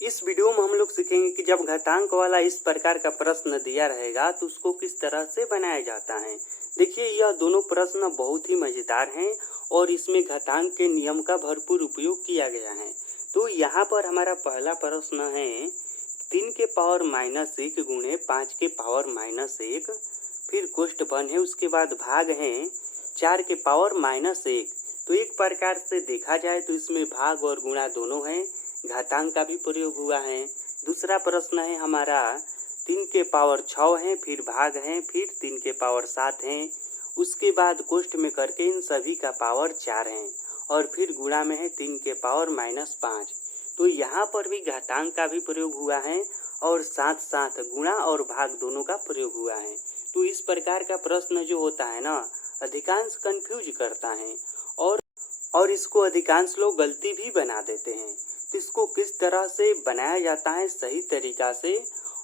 इस वीडियो में हम लोग सीखेंगे कि जब घातांक वाला इस प्रकार का प्रश्न दिया रहेगा तो उसको किस तरह से बनाया जाता है। देखिए, यह दोनों प्रश्न बहुत ही मजेदार हैं और इसमें घातांक के नियम का भरपूर उपयोग किया गया है। तो यहाँ पर हमारा पहला प्रश्न है 3 के पावर -1 गुणे 5 के पावर -1, फिर कोष्ठ बन है, उसके बाद भाग है 4 के पावर -1। तो एक प्रकार से देखा जाए तो इसमें भाग और गुणा दोनों हैं, घातांक का भी प्रयोग हुआ है। दूसरा प्रश्न है हमारा 3 के पावर 6 है, फिर भाग है, फिर 3 के पावर 7 है, उसके बाद कोष्ठ में करके इन सभी का पावर 4 है और फिर गुणा में है 3 के पावर -5। तो यहाँ पर भी घातांक का भी प्रयोग हुआ है और साथ साथ गुणा और भाग दोनों का प्रयोग हुआ है। तो इस प्रकार का प्रश्न जो होता है ना, अधिकांश कंफ्यूज करता है और इसको अधिकांश लोग गलती भी बना देते हैं। तो इसको किस तरह से बनाया जाता है सही तरीका से,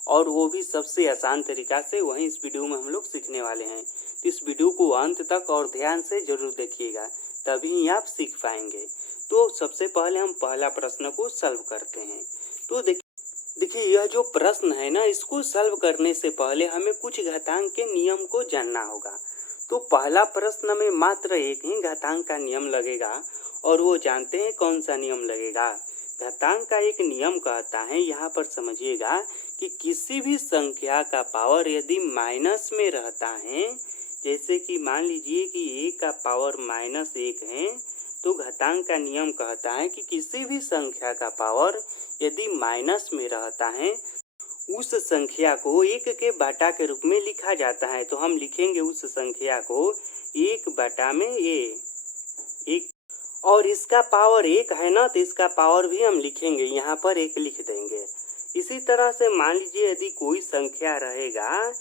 और वो भी सबसे आसान तरीका से, वहीं इस वीडियो में हम लोग सीखने वाले हैं। तो इस वीडियो को अंत तक और ध्यान से जरूर देखिएगा, तभी आप सीख पाएंगे। तो सबसे पहले हम पहला प्रश्न को सॉल्व करते हैं। तो देखिए, यह जो प्रश्न है ना, इसको सॉल्व करने से पहले हमें कुछ घातांक के नियम को जानना होगा। तो पहला प्रश्न में मात्र एक ही घातांक का नियम लगेगा और वो जानते हैं कौन सा नियम लगेगा। घातांक का एक नियम कहता है, यहाँ पर समझिएगा, कि किसी भी संख्या का पावर यदि माइनस में रहता है, जैसे कि मान लीजिए कि a का पावर -1 है, तो घातांक का नियम कहता है कि किसी भी संख्या का पावर यदि माइनस में रहता है उस संख्या को 1 के बटा के रूप में लिखा जाता है। तो हम लिखेंगे उस संख्या को 1 बटा में a, एक, और इसका पावर 1 है ना, तो इसका पावर भी हम लिखेंगे, यहाँ पर 1 लिख देंगे। इसी तरह से मान लीजिए यदि कोई संख्या रहेगा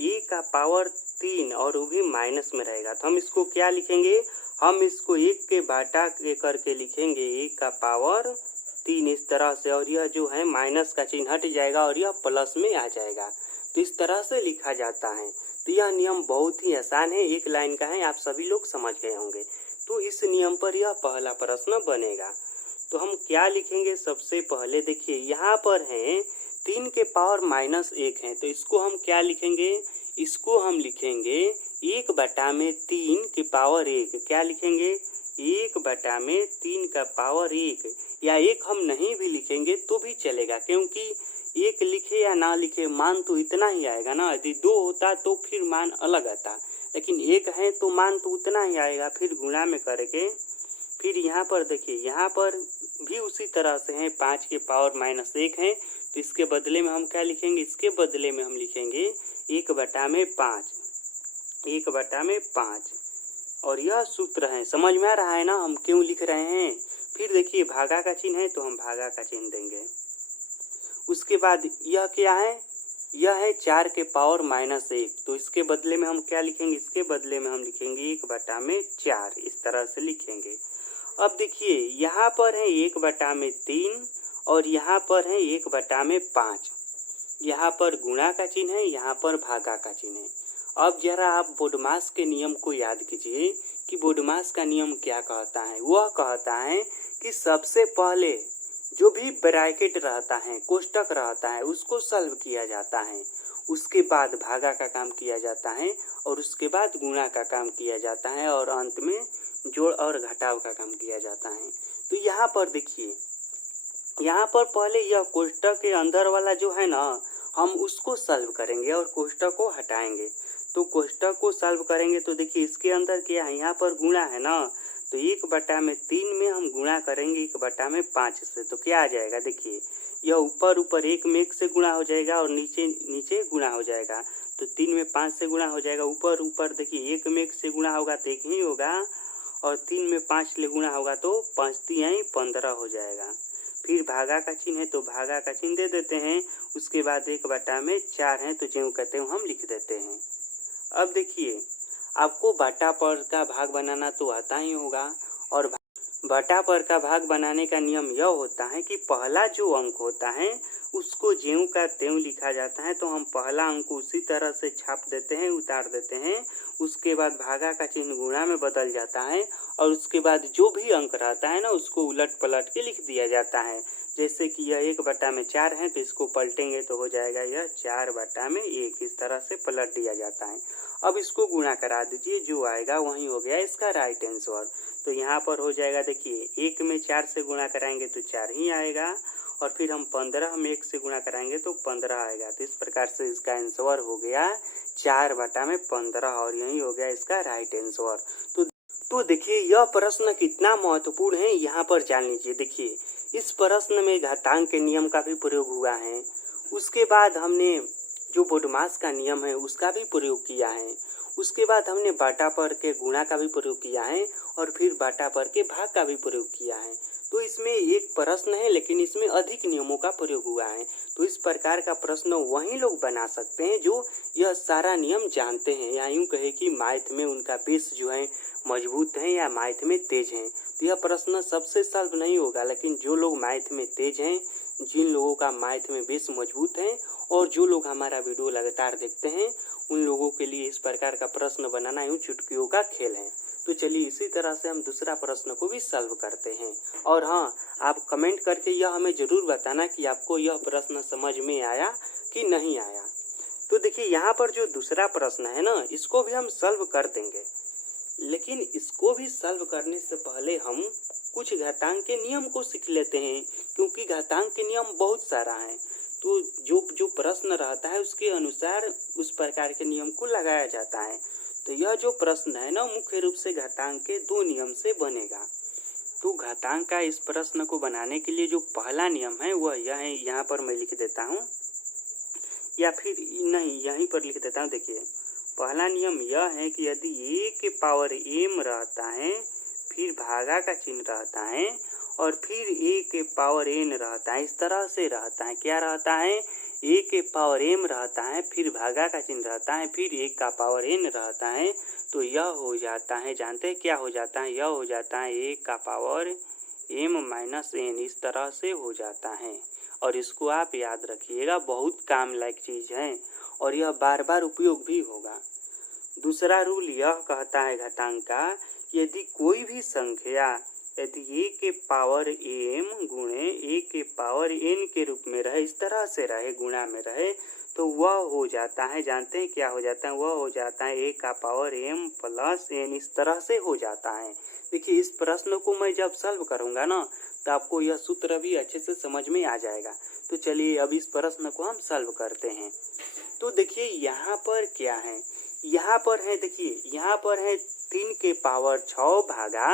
a का पावर 3 और वो भी माइनस में रहेगा, तो हम इसको क्या लिखेंगे, हम इसको 1 के बटा के करके लिखेंगे a का पावर 3 इस तरह से, और यह जो है माइनस का चिन्ह हट जाएगा और यह प्लस में आ जाएगा। तो इस तरह से लिखा जाता है। तो यह नियम बहुत ही आसान है, एक लाइन का है, आप सभी लोग समझ गए होंगे। तो इस नियम पर यह पहला प्रश्न बनेगा। तो हम क्या लिखेंगे, सबसे पहले देखिए यहाँ पर है 3 के पावर -1 है, तो इसको हम क्या लिखेंगे, इसको हम लिखेंगे 1 बटा में 3 के पावर 1। क्या लिखेंगे, 1 बटा में 3 का पावर 1, या 1 हम नहीं भी लिखेंगे तो भी चलेगा, क्योंकि 1 लिखे या ना लिखे मान तो इतना ही आएगा ना। यदि 2 होता तो फिर मान अलग आता, लेकिन 1 है तो मान तो उतना ही आएगा। फिर गुणा में करके फिर यहाँ पर देखिए, यहाँ पर भी उसी तरह से है, 5 के पावर -1 है, तो इसके बदले में हम क्या लिखेंगे, इसके बदले में हम लिखेंगे 1 बटा में 5, 1 बटा में 5। और यह सूत्र है, समझ में आ रहा है ना हम क्यों लिख रहे हैं। फिर देखिए भागा का चिन्ह है, तो हम भागा का चिन्ह देंगे। उसके बाद यह क्या है, यह है 4 के पावर -1, तो इसके बदले में हम क्या लिखेंगे, इसके बदले में हम लिखेंगे 1 बटा में 4, इस तरह से लिखेंगे। अब देखिए यहाँ पर है 1 बटा में 3 और यहाँ पर है 1 बटा में 5। यहाँ पर गुणा का चिन्ह है, यहाँ पर भागा का चिन्ह है। अब जरा आप बोडमास के नियम को याद कीजिए कि बोडमास का नियम क्या कहता है। वह कहता है कि सबसे पहले जो भी ब्रैकेट रहता है, कोष्टक रहता है, उसको सॉल्व किया जाता है, उसके बाद भागा का काम किया जाता है, और उसके बाद गुणा का काम किया जाता है, और अंत में जोड़ और घटाव का काम किया जाता है। तो यहाँ पर देखिए, यहाँ पर पहले यह कोष्टक के अंदर वाला जो है ना, हम उसको सॉल्व करेंगे और कोष्टक को हटाएंगे। तो कोष्टक को सॉल्व करेंगे तो देखिए इसके अंदर क्या है, यहाँ पर गुणा है ना, तो 1 बटा में 3 में हम गुणा करेंगे 1 बटा में 5 से, तो क्या आ जाएगा, देखिए यह ऊपर ऊपर 1 में 1 से गुणा हो जाएगा और नीचे नीचे गुणा हो जाएगा। तो 3 में 5 से गुणा हो जाएगा, ऊपर ऊपर देखिए 1 में 1 से गुणा होगा तो 1 ही होगा, और 3 में 5 से गुणा होगा तो 5 3 15 हो जाएगा। फिर भागा का चिन्ह है, तो भागा का चिन्ह दे देते हैं। उसके बाद 1 बटा में 4 है, तो जो कहते हैं हम लिख देते हैं। अब देखिए आपको बटा पर का भाग बनाना तो आता ही होगा, और बटा पर का भाग बनाने का नियम यह होता है कि पहला जो अंक होता है उसको ज्यों का त्यों लिखा जाता है। तो हम पहला अंक उसी तरह से छाप देते हैं, उतार देते हैं। उसके बाद भागा का चिन्ह गुणा में बदल जाता है, और उसके बाद जो भी अंक रहता है ना उसको उलट पलट के लिख दिया जाता है। जैसे कि यह 1/4 है तो इसको पलटेंगे तो हो जाएगा यह 4/1, इस तरह से पलट दिया जाता है। अब इसको गुणा करा दीजिए, जो आएगा वही हो गया इसका राइट आंसर। तो यहाँ पर हो जाएगा, देखिए 1 में 4 से गुणा कराएंगे तो 4 ही आएगा, और फिर हम 15 में 1 से गुणा कराएंगे तो 15 आएगा। तो इस प्रकार से इसका आंसर हो गया 4/15, और यही हो गया इसका राइट आंसर। तो देखिए यह प्रश्न कितना महत्वपूर्ण है यहाँ पर जान लीजिए। देखिए इस प्रश्न में घातांक के नियम का भी प्रयोग हुआ है, उसके बाद हमने जो बोडमास का नियम है उसका भी प्रयोग किया है, उसके बाद हमने बाटा पर के गुणा का भी प्रयोग किया है, और फिर बाटा पर के भाग का भी प्रयोग किया है। तो इसमें एक प्रश्न है लेकिन इसमें अधिक नियमों का प्रयोग हुआ है। तो इस प्रकार का प्रश्न वही लोग बना सकते हैं जो यह सारा नियम जानते हैं, या यूँ कहे कि मैथ में उनका बेस जो है मजबूत है या मैथ में तेज हैं। तो यह प्रश्न सबसे सॉल्व नहीं होगा, लेकिन जो लोग मैथ में तेज हैं, जिन लोगों का मैथ में बेस मजबूत है, और जो लोग हमारा वीडियो लगातार देखते हैं, उन लोगों के लिए इस प्रकार का प्रश्न बनाना यूँ चुटकियों का खेल है। तो चलिए इसी तरह से हम दूसरा प्रश्न को भी सॉल्व करते हैं। और हाँ, आप कमेंट करके यह हमें ज़रूर बताना कि आपको यह प्रश्न समझ में आया कि नहीं आया। तो देखिए यहाँ पर जो दूसरा प्रश्न है ना, इसको भी हम सॉल्व कर देंगे, लेकिन इसको भी सॉल्व करने से पहले हम कुछ घातांक के नियम को सीख लेते हैं, क्योंकि घातांक के नियम बहुत सारा है। तो जो प्रश्न रहता है उसके अनुसार उस प्रकार के नियम को लगाया जाता है। तो यह जो प्रश्न है ना, मुख्य रूप से घातांक के 2 नियम से बनेगा। तो घातांक का इस प्रश्न को बनाने के लिए जो पहला नियम है वह यह है, यहाँ पर मैं लिख देता हूँ, या फिर नहीं यहीं पर लिख देता हूँ। देखिए पहला नियम यह है कि यदि a के पावर m रहता है, फिर भागा का चिन्ह रहता है, और फिर a के पावर n रहता है, इस तरह से रहता है। क्या रहता है? a के पावर m रहता है, फिर भागा का चिन्ह रहता है, फिर 1 का पावर n रहता है, तो यह हो जाता है, जानते हैं क्या हो जाता है? यह हो जाता है 1 का पावर m माइनस n, इस तरह से हो जाता है। और इसको आप याद रखिएगा, बहुत काम लायक चीज़ है और यह बार बार उपयोग भी होगा। दूसरा रूल यह कहता है घातांक का, यदि कोई भी संख्या यदि a के पावर m गुणे a के पावर n के रूप में रहे, इस तरह से रहे, गुणा में रहे, तो वह हो जाता है, जानते हैं क्या हो जाता है? वह हो जाता है a का पावर m प्लस n, इस तरह से हो जाता है। देखिए इस प्रश्न को मैं जब सॉल्व करूंगा ना, तो आपको यह सूत्र भी अच्छे से समझ में आ जाएगा। तो चलिए अब इस प्रश्न को हम सॉल्व करते हैं। तो देखिए यहाँ पर क्या है? यहाँ पर है, देखिए यहाँ पर है 3 के पावर 6 भागा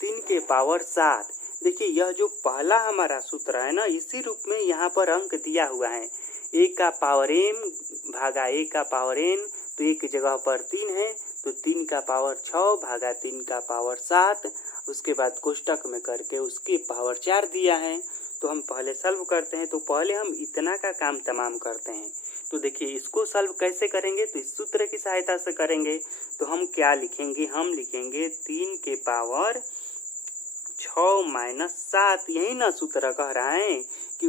3 के पावर 7। देखिए यह जो पहला हमारा सूत्र है ना, इसी रूप में यहाँ पर अंक दिया हुआ है। 1 का पावर m भागा 1 का पावर n, तो एक जगह पर 3 है, तो 3 का पावर 6 भागा 3 का पावर 7, उसके बाद कोष्टक में करके उसके पावर 4 दिया है। तो हम पहले सॉल्व करते हैं। तो पहले हम इतना का काम तमाम करते हैं। तो देखिए इसको सॉल्व कैसे करेंगे? तो इस सूत्र की सहायता से करेंगे। तो हम क्या लिखेंगे? हम लिखेंगे 3 के पावर 6 माइनस 7। यही ना सूत्र कह रहा है कि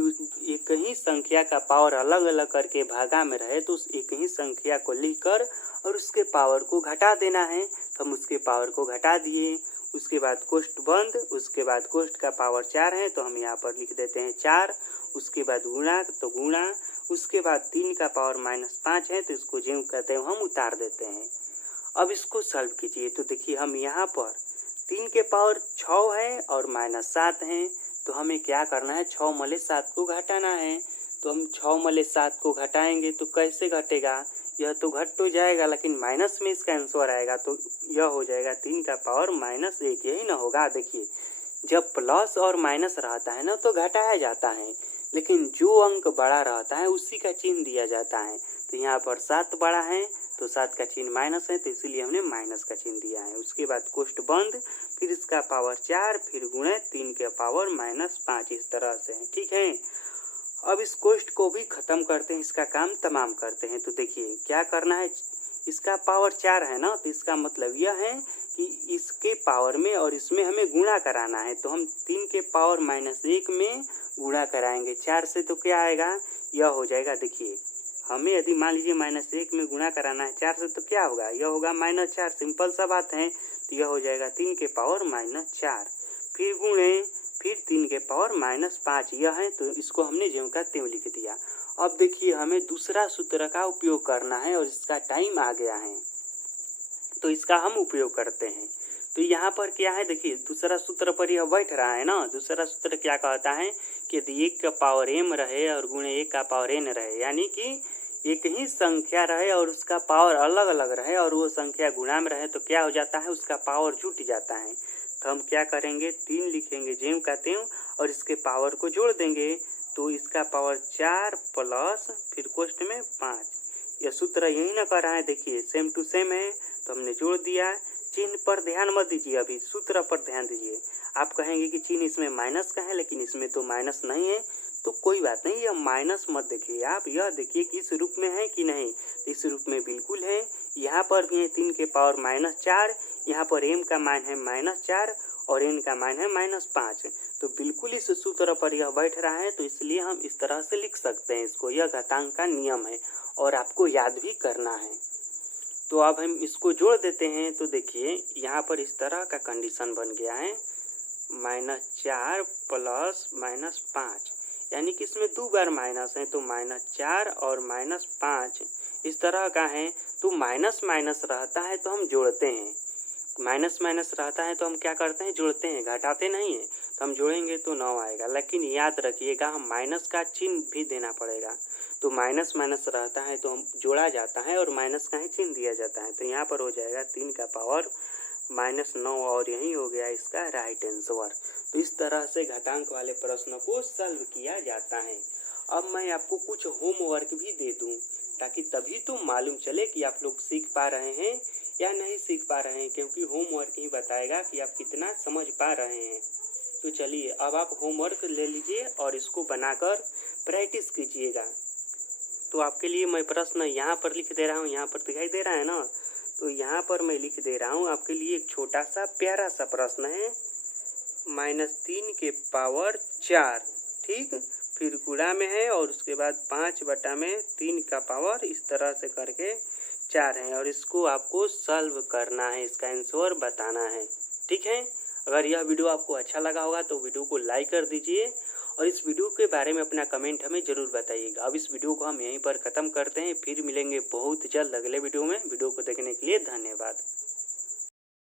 एक ही संख्या का पावर अलग अलग करके भागा में रहे, तो उस एक ही संख्या को लिखकर और उसके पावर को घटा देना है। तो हम उसके पावर को घटा दिए, उसके बाद कोष्ट बंद, उसके बाद कोष्ट का पावर 4 है तो हम यहाँ पर लिख देते हैं 4, उसके बाद गुणा तो गुणा, उसके बाद 3 का पावर माइनस 5 है तो इसको ज्यों कहते हैं हम उतार देते हैं। अब इसको सॉल्व कीजिए। तो देखिए हम यहाँ पर 3 के पावर 6 है और माइनस 7 है, तो हमें क्या करना है? 6 मले 7 को घटाना है। तो हम 6 मले 7 को घटाएंगे तो कैसे घटेगा? यह तो घट तो जाएगा, लेकिन माइनस में इसका आंसर आएगा, तो यह हो जाएगा 3 का पावर माइनस 1। यही ना होगा? देखिए जब प्लस और माइनस रहता है ना तो घटाया जाता है, लेकिन जो अंक बड़ा रहता है उसी का चिन्ह दिया जाता है। तो यहाँ पर 7 बड़ा है तो 7 का चिन्ह माइनस है, तो इसीलिए हमने माइनस का चिन्ह दिया है। उसके बाद कोष्ट बंद, फिर इसका पावर 4, फिर गुणे 3 के पावर माइनस 5, इस तरह से है। ठीक है, अब इस कोष्ट को भी खत्म करते हैं, इसका काम तमाम करते हैं। तो देखिए क्या करना है, इसका पावर 4 है ना, तो इसका मतलब यह है कि इसके पावर में और इसमें हमें गुणा कराना है। तो हम 3 के पावर माइनस 1 में गुणा कराएंगे 4 से, तो क्या आएगा? यह हो जाएगा, देखिए हमें यदि मान लीजिए माइनस 1 में गुणा कराना है 4 से, तो क्या होगा? यह होगा माइनस 4, सिंपल सा बात है। तो यह हो जाएगा 3 के पावर माइनस 4, फिर गुणे फिर 3 के पावर -5 यह है, तो इसको हमने ज्यों का त्यों लिख दिया। अब देखिए हमें दूसरा सूत्र का उपयोग करना है और इसका टाइम आ गया है, तो इसका हम उपयोग करते हैं। तो यहाँ पर क्या है, देखिए दूसरा सूत्र पर यह बैठ रहा है ना। दूसरा सूत्र क्या कहता है कि यदि 1 का पावर m रहे और गुणे 1 का पावर n रहे, यानी कि एक ही संख्या रहे और उसका पावर अलग अलग रहे और वो संख्या गुणा में रहे, तो क्या हो जाता है, उसका पावर जुट जाता है। तो हम क्या करेंगे, 3 लिखेंगे ज्यों का त्यों और इसके पावर को जोड़ देंगे, तो इसका पावर 4 प्लस फिर कोष्ठ में 5। यह सूत्र यही ना कर रहा है, देखिए सेम टू सेम है, तो हमने जोड़ दिया। चिन्ह पर ध्यान मत दीजिए, अभी सूत्र पर ध्यान दीजिए। आप कहेंगे कि चिन्ह इसमें माइनस का है, लेकिन इसमें तो माइनस नहीं है, तो कोई बात नहीं, यह माइनस मत देखिए आप, यह देखिए कि इस रूप में है कि नहीं। इस रूप में बिल्कुल है। यहाँ पर भी है 3 के पावर -4, यहाँ पर m का मान है -4 और n का मान है -5, तो बिल्कुल इस सूत्र पर यह बैठ रहा है, तो इसलिए हम इस तरह से लिख सकते हैं इसको। यह घातांक का नियम है और आपको याद भी करना है। तो अब हम इसको जोड़ देते हैं, तो देखिए यहाँ पर इस तरह का कंडीशन बन गया है, -4 प्लस -5, यानी कि इसमें 2 बार माइनस है, तो -4 और -5 इस तरह का है। तो माइनस माइनस रहता है तो हम जोड़ते हैं, माइनस माइनस रहता है तो हम क्या करते हैं, जोड़ते हैं, घटाते नहीं है। तो हम जोड़ेंगे तो 9 आएगा, लेकिन याद रखिएगा हम माइनस का चिन्ह भी देना पड़ेगा। तो माइनस माइनस रहता है तो हम जोड़ा जाता है और माइनस का ही चिन्ह दिया जाता है। तो यहाँ पर हो जाएगा 3 का पावर -9 और यही हो गया इसका राइट आंसर। तो इस तरह से घातांक वाले प्रश्न को सॉल्व किया जाता है। अब मैं आपको कुछ होमवर्क भी दे दूं, ताकि तभी तो मालूम चले कि आप लोग सीख पा रहे हैं या नहीं सीख पा रहे हैं, क्योंकि होमवर्क ही बताएगा कि आप कितना समझ पा रहे हैं। तो चलिए अब आप होमवर्क ले लीजिए और इसको बनाकर प्रैक्टिस कीजिएगा। तो आपके लिए मैं प्रश्न यहाँ पर लिख दे रहा हूँ, यहाँ पर दिखाई दे रहा है ना, तो यहाँ पर मैं लिख दे रहा हूँ आपके लिए एक छोटा सा प्यारा सा प्रश्न है, -3 के पावर 4, ठीक, फिर गुणा में है और उसके बाद 5/3 का पावर इस तरह से करके 4 है, और इसको आपको सॉल्व करना है, इसका आंसर बताना है, ठीक है। अगर यह वीडियो आपको अच्छा लगा होगा तो वीडियो को लाइक कर दीजिए और इस वीडियो के बारे में अपना कमेंट हमें ज़रूर बताइएगा। अब इस वीडियो को हम यहीं पर ख़त्म करते हैं, फिर मिलेंगे बहुत जल्द अगले वीडियो में। वीडियो को देखने के लिए धन्यवाद।